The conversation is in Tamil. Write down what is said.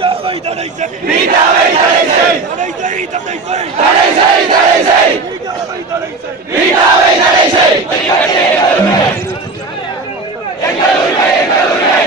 மீடியாவை தடை செய் மீடியாவை தடை செய் தடை செய் தடை செய் தடை செய் தடை செய் மீடியாவை தடை செய் மீடியாவை தடை செய் எங்கள் உரிமை எங்கள் உரிமை